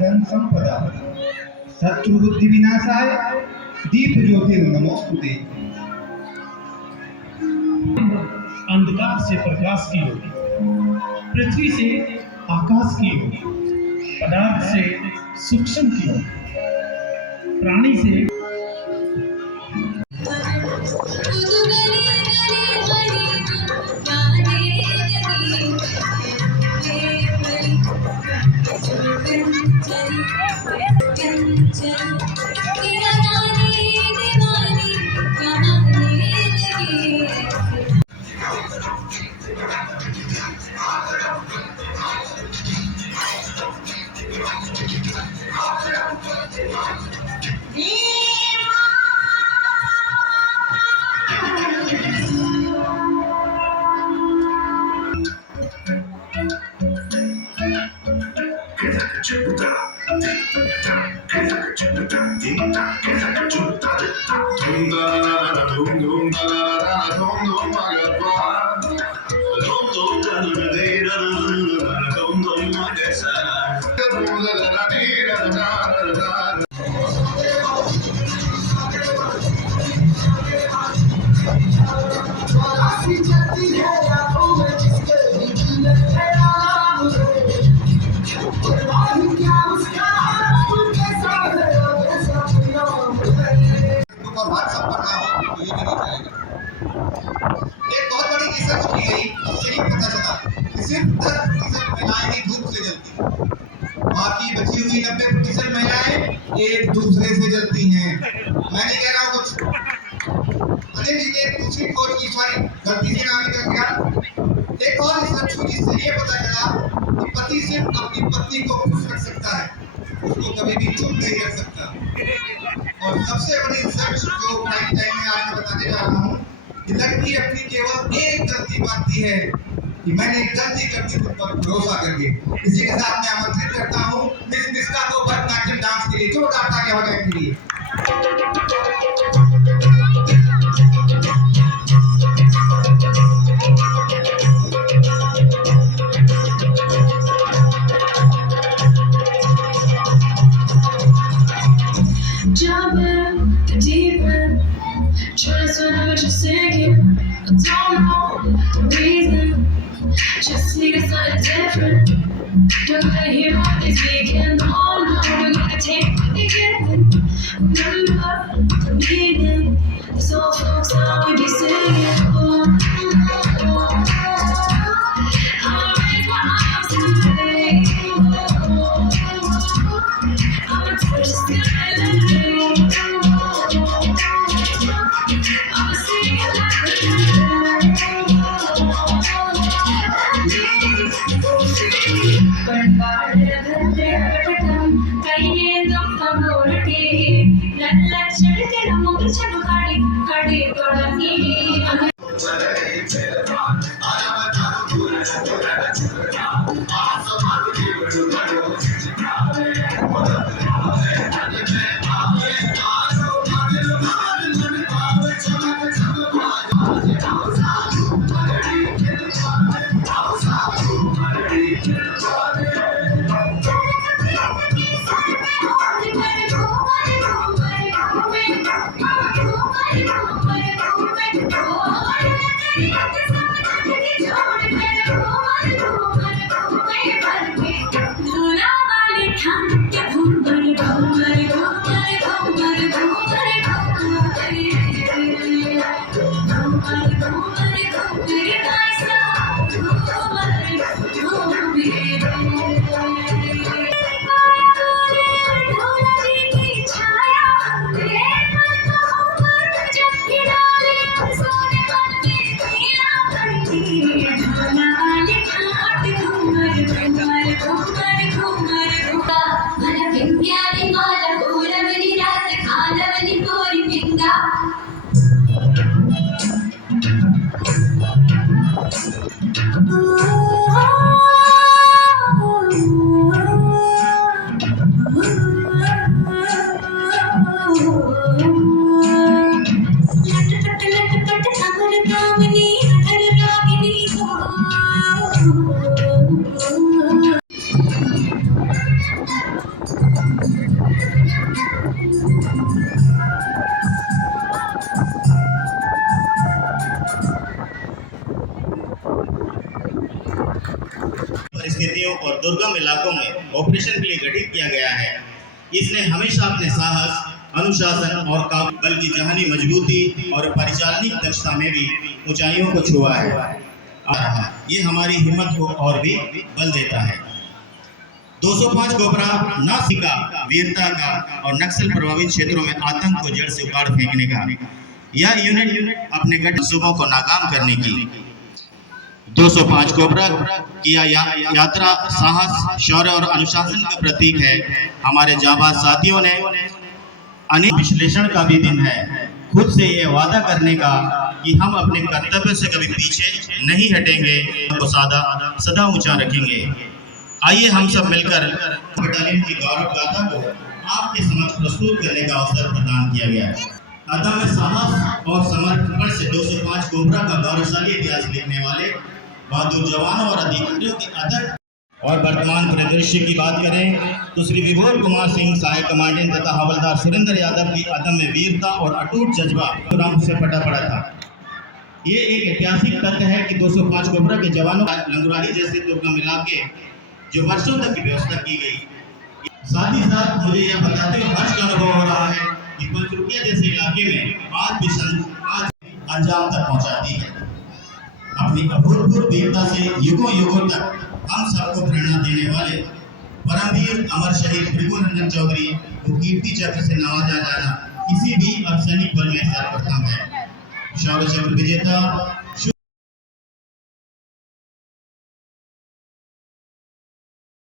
धन संपदा शत्रु बुद्धि विनाशाय दीप ज्योतिर्नमोस्तुते। अंधकार से प्रकाश की ओर, पृथ्वी से आकाश की ओर, पदार्थ से सूक्ष्म की ओर, प्राणी से एक बहुत बड़ी रिसर्च की गई, उससे ये पता चला कि सिर्फ 10% महिलाएं ही धूप से जलती हैं, बाकी बची हुई 90% महिलाएं एक दूसरे से जलती हैं। मैं नहीं कह रहा हूँ कुछ, अनिल जी ने एक दूसरी खोज की, सॉरी गलती से नाम निकल गया। एक और रिसर्च हुई जिससे ये पता चला कि पति सिर्फ अपनी पत्नी को खुश रख सकता है, उसको कभी भी चुप नहीं रख सकता। और सबसे बड़ी रिसर्च जो प्राइम टाइम में आज मैं बताने जा रहा हूँ, लड़की अपनी केवल एक गलती मानती है कि मैंने एक गलती कर दी खुद पर भरोसा करके। इसी के साथ मैं आमंत्रित करता हूँ मिस निष्का को भरतनाट्यम डांस के लिए, जोरदार तालियां बजाने के लिए। Just whenever you're singing, I don't know the reason. Just need something different. Don't let hear what they speaking. Oh no, we're gonna take what they giving. Remember the meaning. This old folk song we be singing. Oh, I'ma raise my arms to rain. I'ma touch the sky and rain. I'ma sing it like a Mana और दुर्गम इलाकों में operation के लिए गठित किया गया है। इसने हमेशा अपने साहस, अनुशासन और काम, बल्कि जहानी मजबूती और परिचालनिक दक्षता में भी ऊंचाइयों को छुआ है। ये हमारी हिम्मत को और भी बल देता है। 205 कोबरा नासिका वीरता का और नक्सल प्रभावित क्षेत्रों में आतंक को जड़ से उखाड़ फेंकने का यह यूनिट अपने गठित मंसूबों को नाकाम करने की 205 कोबरा की यात्रा साहस, शौर्य और अनुशासन का प्रतीक है। हमारे जाबाज साथियों ने अनेक विश्लेषण का भी दिन है, खुद से ये वादा करने का कि हम अपने कर्तव्य से कभी पीछे नहीं हटेंगे, तो सदा ऊंचा रखेंगे। आइए हम सब मिलकर बटालियन की गौरव गाथा को आपके समक्ष प्रस्तुत करने का अवसर प्रदान किया गया है। अदम्य साहस और समर्पण से 205 कोबरा का गौरवशाली इतिहास लिखने वाले बहादुर जवानों और अधिकारियों के अदब और वर्तमान परिदृश्य की बात करें तो श्री विभोर कुमार सिंह सहायक कमांडेंट तथा हवलदार सुरेंद्र यादव की अदम्य वीरता और अटूट जज्बा राम से पटा पड़ा था। ये एक ऐतिहासिक तथ्य है कि 205 कोबरा के जवानों का लंगुराही जैसे दुर्गम इलाके जो वर्षों तक की व्यवस्था की गई। साथ ही साथ मुझे यह बताते हुए हर्ष का अनुभव हो रहा है कि पंचरुखिया जैसे इलाके में आज अंजाम तक पहुंचाती है। अपनी अभूतपूर्व वीरता से युगों युगों तक हम सबको प्रेरणा देने वाले परमवीर अमर शहीद भृगुनंदन चौधरी को कीर्ति चक्र से नवाजा जाना किसी भी अर्धसैनिक बल में सर्वप्रथम है। शौर्य चक्र विजेता